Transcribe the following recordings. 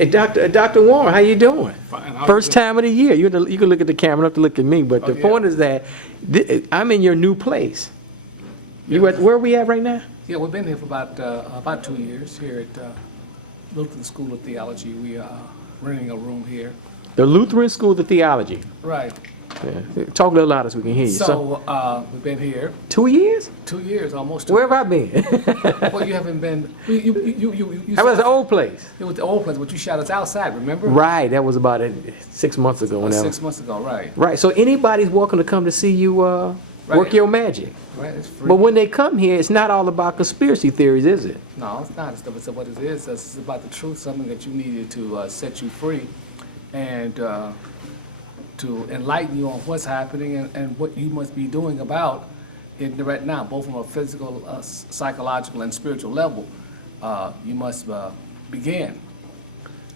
Hey, Dr. Warren, how you doing? Fine. First time of the year. You can look at the camera, not to look at me, but the point is that I'm in your new place. You where are we at right now? Yeah, we've been here for about 2 years here at Lutheran School of Theology. We are renting a room here. The Lutheran School of Theology. Right. Yeah. Talk a little louder so we can hear you. So we've been here 2 years? 2 years, almost. 2 Where have I been? Well, you haven't been. You That was the old place. It was the old place, but you shot us outside. Remember? Right. That was about 6 months ago. Whenever. 6 months ago, right? Right. So anybody's welcome to come to see you work your magic. Right. It's free. But when they come here, it's not all about conspiracy theories, is it? No, it's not. It's what it is. It's about the truth, something that you needed to set you free, and to enlighten you on what's happening and what you must be doing about it right now, both from a physical, psychological, and spiritual level. You must begin.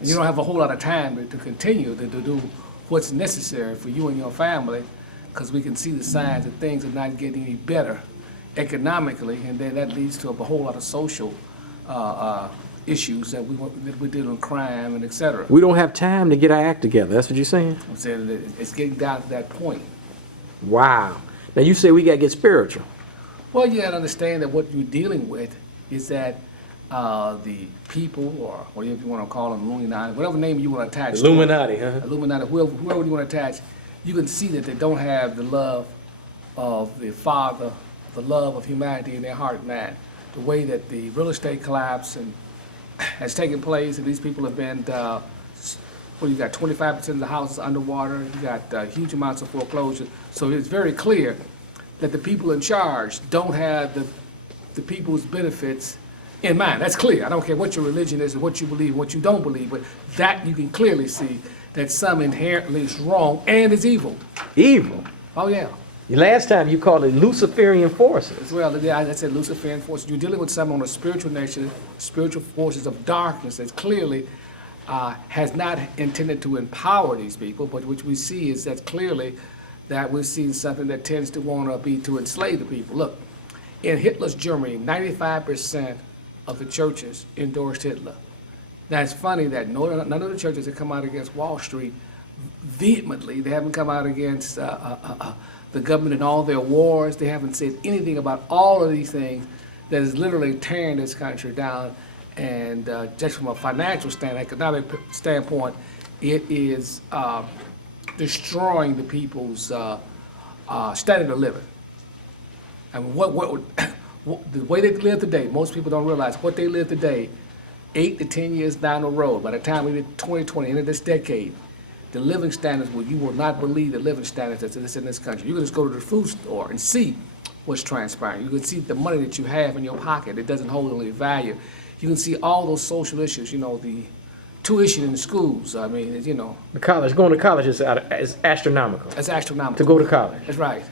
And you don't have a whole lot of time to continue to do what's necessary for you and your family, because we can see the signs that things are not getting any better economically, and then that leads to a whole lot of social issues that we deal with, crime and et cetera. We don't have time to get our act together. That's what you're saying? I'm saying that it's getting down to that point. Wow. Now you say we got to get spiritual. Well, you got to understand that what you're dealing with is that the people, or whatever you want to call them, Illuminati, whatever name you want to attach Illuminati, to it, Illuminati, whoever you want to attach, you can see that they don't have the love of the Father, the love of humanity in their heart and mind. The way that the real estate collapse has taken place, and these people have been, you got 25% of the houses underwater, you got huge amounts of foreclosure. So it's very clear that the people in charge don't have the people's benefits in mind. That's clear. I don't care what your religion is and what you believe, what you don't believe, but that you can clearly see that some inherently is wrong and is evil. Evil? Oh, yeah. Last time you called it Luciferian forces. Well, I said Luciferian forces. You're dealing with something on a spiritual nature, spiritual forces of darkness that clearly has not intended to empower these people, but which we see is that clearly that we're seeing something that tends to want to be to enslave the people. Look, in Hitler's Germany, 95% of the churches endorsed Hitler. Now, it's funny that none of the churches have come out against Wall Street vehemently. They haven't come out against the government in all their wars. They haven't said anything about all of these things that is literally tearing this country down. And just from a financial economic standpoint, it is destroying the people's standard of living. I mean, the way they live today, most people don't realize what they live today, 8 to 10 years down the road, by the time we get 2020, into this decade, the living standards, you will not believe the living standards that's in this country. You can just go to the food store and see what's transpiring. You can see the money that you have in your pocket. It doesn't hold any value. You can see all those social issues, the tuition in the schools. I mean, The college, going to college is astronomical. It's astronomical. To go to college. That's right.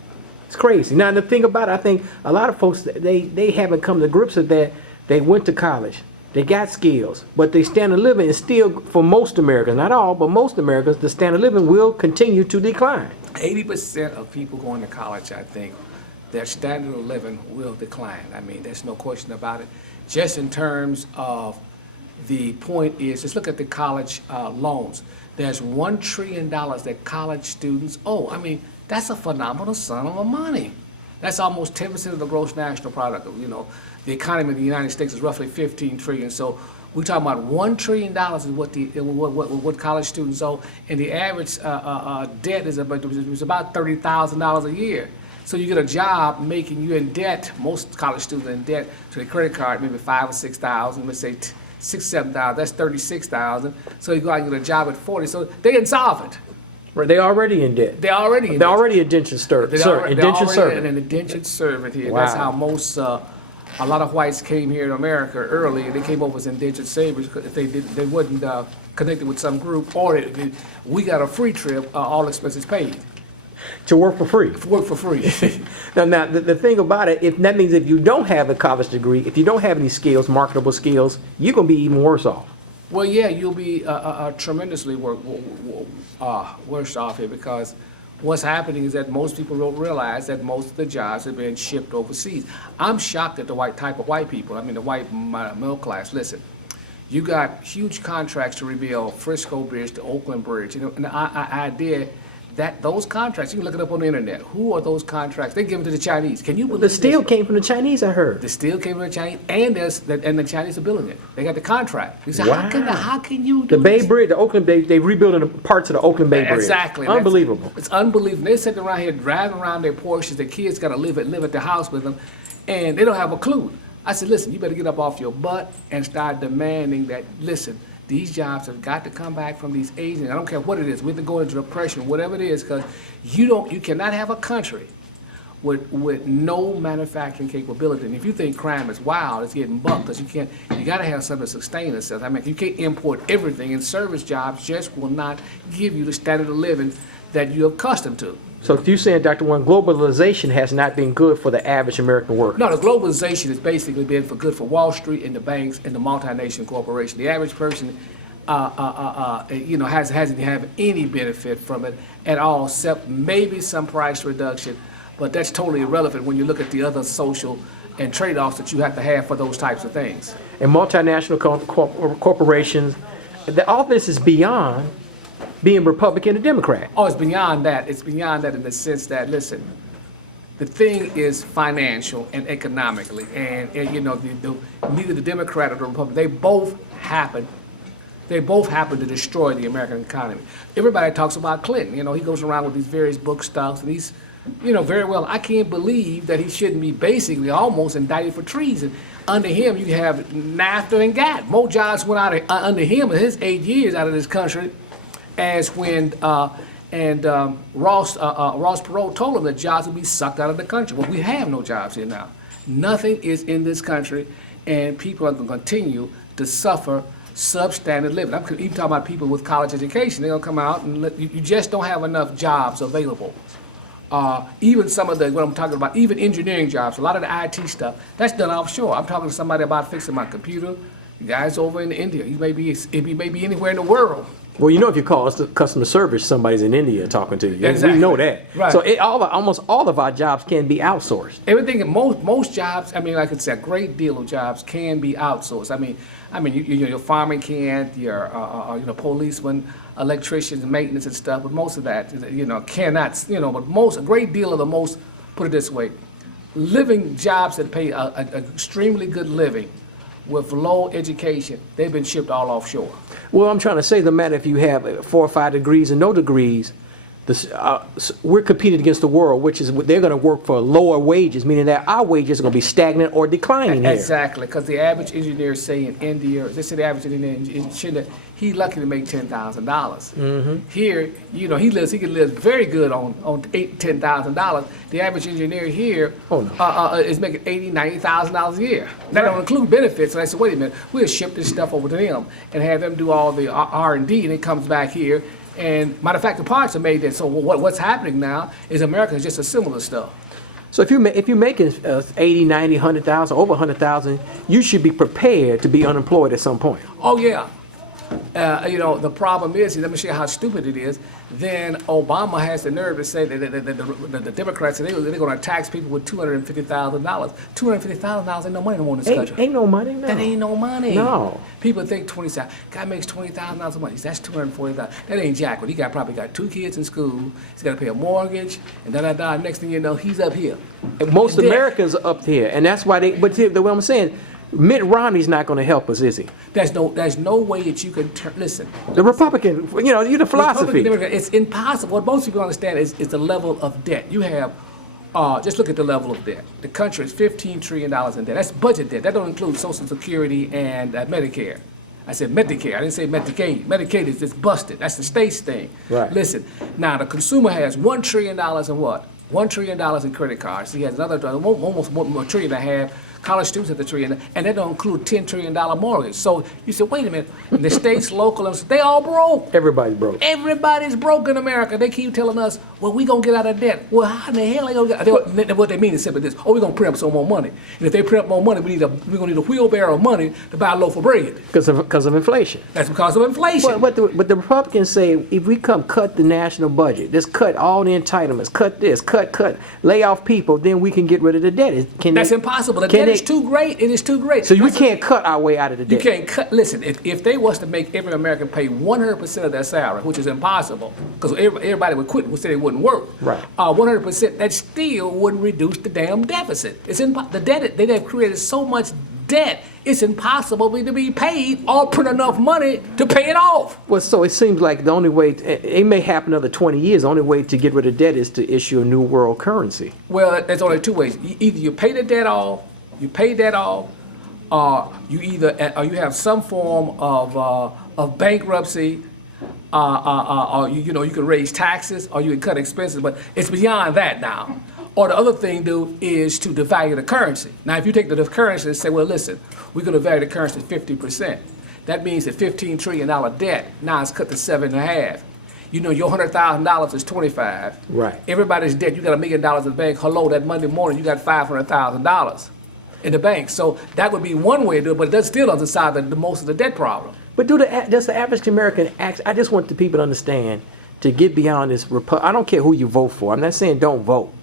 It's crazy. Now, the thing about it, I think a lot of folks, they haven't come to grips with that. They went to college. They got skills, but the standard of living is still, for most Americans, not all, but most Americans, the standard of living will continue to decline. 80% of people going to college, I think, their standard of living will decline. I mean, there's no question about it. Just in terms of the point is, just look at the college loans. There's $1 trillion that college students owe. I mean, that's a phenomenal sum of money. That's almost 10% of the gross national product. The economy of the United States is roughly 15 trillion. So we're talking about $1 trillion is what college students owe, and the average debt is about $30,000 a year. So you get a job making you in debt. Most college students are in debt to a credit card, maybe $5,000 or $6,000. Let's say $6,000, $7,000. That's $36,000. So you go out and get a job at 40. So they're insolvent. Right, they're already in debt. They're already indentured servant. They're already an indentured servant here. Wow. That's how most. A lot of whites came here to America early. They came over as indentured servants because if they wasn't connected with some group, or we got a free trip, all expenses paid. To work for free. Work for free. Now the thing about it, that means if you don't have a college degree, if you don't have any skills, marketable skills, you're going to be even worse off. Well, yeah, you'll be tremendously worse off here, because what's happening is that most people don't realize that most of the jobs are being shipped overseas. I'm shocked at the type of white people. I mean, the white middle class. Listen, You got huge contracts to rebuild Frisco Bridge, the Oakland Bridge. You know, and the idea that those contracts, you can look it up on the internet. Who are those contracts? They give them to the Chinese. Can you believe The steel this? came from the Chinese, I heard. The steel came from the Chinese, and the Chinese are building it. They got the contract. You say, Wow. how can you do The Bay this? Bridge, the Oakland, they rebuilding the parts of the Oakland Bay Bridge. Exactly. Unbelievable. It's unbelievable. They're sitting around here driving around their Porsches. Their kids got to live at the house with them, and they don't have a clue. I said, listen, you better get up off your butt and start demanding that, listen, these jobs have got to come back from these Asians. I don't care what it is. We have to go into depression, whatever it is, because you cannot have a country with no manufacturing capability. And if you think crime is wild, it's getting bucked, because you got to have something to sustain itself. I mean, you can't import everything, and service jobs just will not give you the standard of living that you're accustomed to. So you're saying, Dr. Warren, globalization has not been good for the average American worker? No, the globalization has basically been good for Wall Street and the banks and the multinational corporation. The average person, hasn't had any benefit from it at all, except maybe some price reduction. But that's totally irrelevant when you look at the other social and trade-offs that you have to have for those types of things. And multinational corporations, all this is beyond being Republican or Democrat. Oh, it's beyond that. It's beyond that in the sense that, listen, the thing is financial and economically, and neither the Democrat or the Republican, they both happen to destroy the American economy. Everybody talks about Clinton. You know, he goes around with these various book stocks, and he's, very well. I can't believe that he shouldn't be basically almost indicted for treason. Under him, you have NAFTA and GATT. More jobs went out under him in his 8 years out of this country, as when Ross Perot told him that jobs would be sucked out of the country. Well, we have no jobs here now. Nothing is in this country, and people are going to continue to suffer substandard living. I'm even talking about people with college education. They're going to come out and you just don't have enough jobs available. Even some of what I'm talking about, even engineering jobs, a lot of the IT stuff, that's done offshore. I'm talking to somebody about fixing my computer. The guy's over in India. He may be anywhere in the world. Well, if you call us to customer service, somebody's in India talking to you. Exactly. We know that. Right. So almost all of our jobs can be outsourced. Everything, most jobs, like I said, a great deal of jobs can be outsourced. Your farming can't, your policemen, electricians, maintenance and stuff, but most of that, cannot, but a great deal of the most, put it this way, living jobs that pay an extremely good living with low education, they've been shipped all offshore. Well, I'm trying to say, no matter if you have 4 or 5 degrees and no degrees, we're competing against the world, which is they're going to work for lower wages, meaning that our wages are going to be stagnant or declining here. Exactly, because the average engineer, say in India, they say the average engineer in China, he's lucky to make $10,000. Mm-hmm. Here, he can live very good on $10,000. The average engineer here is making $80,000-$90,000 a year. That don't include benefits. And I said, wait a minute, we'll ship this stuff over to them and have them do all the R&D, and it comes back here. And matter of fact, the parts are made there. So what's happening now is America is just assembling stuff. So if you're making 80, 90, 100,000, over 100,000, you should be prepared to be unemployed at some point. Oh yeah. The problem is, let me show you how stupid it is. Then Obama has the nerve to say that the Democrats, they're going to tax people with $250,000. $250,000 ain't no money no more in this country. Ain't no money, no. That ain't no money. No. People think guy makes $20,000 a month. That's $240,000. That ain't jack. Well, he probably got 2 kids in school. He's got to pay a mortgage, and Next thing you know, he's up here. And most Americans are up here, and that's why what I'm saying, Mitt Romney's not going to help us, is he? There's no way that you can listen. The Republican, you're the philosophy. It's impossible. What most people understand is the level of debt. You have, just look at the level of debt. The country is $15 trillion in debt. That's budget debt. That don't include Social Security and Medicare. I said Medicare. I didn't say Medicaid. Medicaid is just busted. That's the state's thing. Right. Listen, now the consumer has $1 trillion in what? $1 trillion in credit cards. He has another almost $1 trillion and a half. College students have $1 trillion, and that don't include $10 trillion mortgage. So you said, wait a minute, the states, local, they all broke. Everybody's broke. Everybody's broke in America. They keep telling us, well, we gonna get out of debt. Well, how in the hell they gonna get? What they mean is simply this: oh, we're gonna print up some more money, and if they print up more money, we're gonna need a wheelbarrow of money to buy a loaf of bread. Because of inflation. That's because of inflation. But the Republicans say if we come cut the national budget, just cut all the entitlements, cut this, cut, lay off people, then we can get rid of the debt. That's impossible. The debt is too great. It is too great. So we can't cut our way out of the debt. You can't cut. Listen, if they was to make every American pay 100% of their salary, which is impossible, because everybody would quit and say they wouldn't work. Right. 100%, that still wouldn't reduce the damn deficit. It's the debt they have created so much debt. It's impossible to be paid or print enough money to pay it off. Well, so it seems like the only way, it may happen another 20 years, the only way to get rid of debt is to issue a new world currency. Well, there's only two ways. Either you pay the debt off, or you have some form of bankruptcy, or you can raise taxes, or you can cut expenses, but it's beyond that now. Or the other thing is to devalue the currency. Now, if you take the currency and say, well, listen, we're going to value the currency 50%. That means that $15 trillion debt now is cut to 7.5. You know, your $100,000 is 25. Right. Everybody's debt. You got $1 million in the bank. Hello, that Monday morning you got $500,000 in the bank. So that would be one way to do it, but that still doesn't solve the most of the debt problem. But does the average American I just want the people to understand, to get beyond this. I don't care who you vote for. I'm not saying don't vote.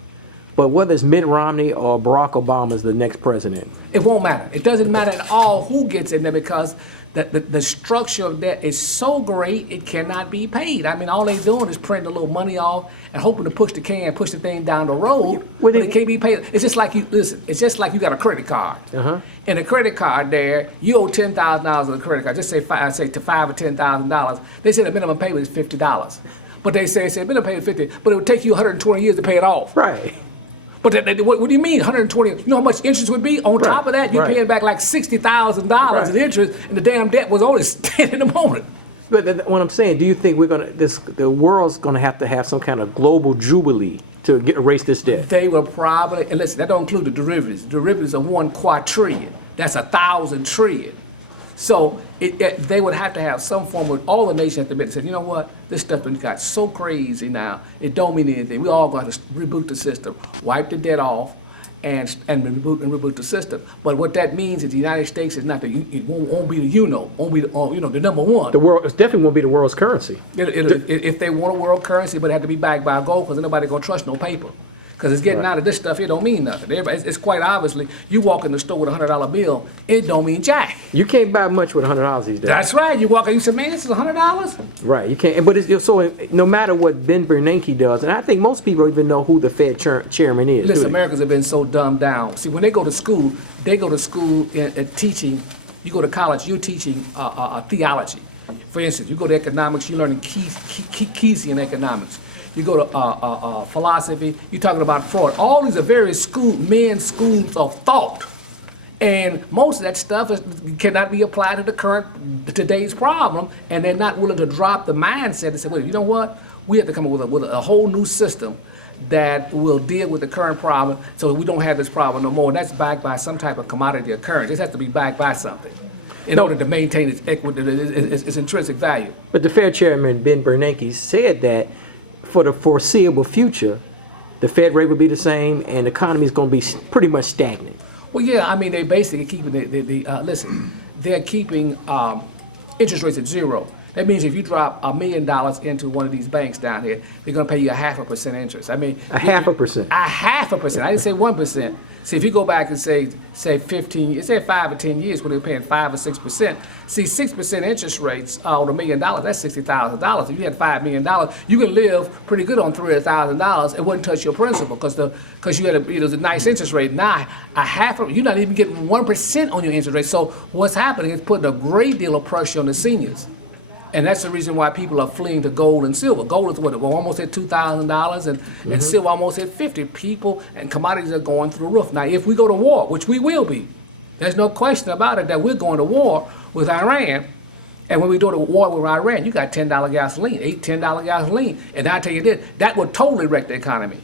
But whether it's Mitt Romney or Barack Obama is the next president. It won't matter. It doesn't matter at all who gets in there, because the structure of that is so great it cannot be paid. I mean, all they're doing is printing a little money off and hoping to push the thing down the road, but it can't be paid. It's just like it's just like you got a credit card. Uh-huh. And the credit card there, you owe $10,000 on the credit card. Just say to $5,000 or $10,000. They say the minimum payment is $50. But they say minimum payment is $50, but it would take you 120 years to pay it off. Right. But what do you mean 120? You know how much interest would be? On top of that, you're paying back like $60,000 in interest, and the damn debt was only 10 in the moment. But what I'm saying, do you think the world's gonna have to have some kind of global jubilee to erase this debt? They will probably, and listen, that don't include the derivatives. Derivatives are 1 quadrillion. That's 1,000 trillion. So they would have to have some form of, all the nations have to admit, say, you know what, this stuff got so crazy now, it don't mean anything. We all got to reboot the system, wipe the debt off, and reboot the system. But what that means is the United States is not it won't be the won't be the number one. The world, it definitely won't be the world's currency. If they want a world currency, but it had to be backed by gold, because nobody gonna trust no paper. Because it's getting out of this stuff, it don't mean nothing. It's quite obviously, you walk in the store with a $100 bill, it don't mean jack. You can't buy much with $100 these days. That's right. You walk in, you say, man, this is $100? Right, you can't. But so no matter what Ben Bernanke does, and I think most people don't even know who the Fed chairman is. Listen, Americans have been so dumbed down. See, when they go to school in teaching, you go to college, you're teaching theology. For instance, you go to economics, you're learning Keynesian economics. You go to philosophy, you're talking about Freud. All these are various men's schools of thought. And most of that stuff cannot be applied to today's problem, and they're not willing to drop the mindset and say, well, you know what? We have to come up with a whole new system that will deal with the current problem so we don't have this problem no more. And that's backed by some type of commodity or currency. It has to be backed by something in order to maintain its intrinsic value. But the Fed chairman, Ben Bernanke, said that for the foreseeable future, the Fed rate will be the same and the economy is going to be pretty much stagnant. Well, yeah, I mean, they basically keeping listen, they're keeping interest rates at zero. That means if you drop $1 million into one of these banks down here, they're going to pay you 0.5% interest. I mean, 0.5%. 0.5%. I didn't say 1%. See, if you go back and say 15, say 5 or 10 years when they're paying 5 or 6%. See, 6% interest rates on $1 million, that's $60,000. If you had $5 million, you can live pretty good on $300,000. It wouldn't touch your principal because you had a nice interest rate. Now, you're not even getting 1% on your interest rate. So what's happening is putting a great deal of pressure on the seniors. And that's the reason why people are fleeing to gold and silver. Gold is almost at $2,000, and silver almost at $50. People and commodities are going through the roof. Now, if we go to war, which we will be, there's no question about it that we're going to war with Iran. And when we go to war with Iran, you got $10 gasoline, $10 gasoline. And I tell you this, that would totally wreck the economy.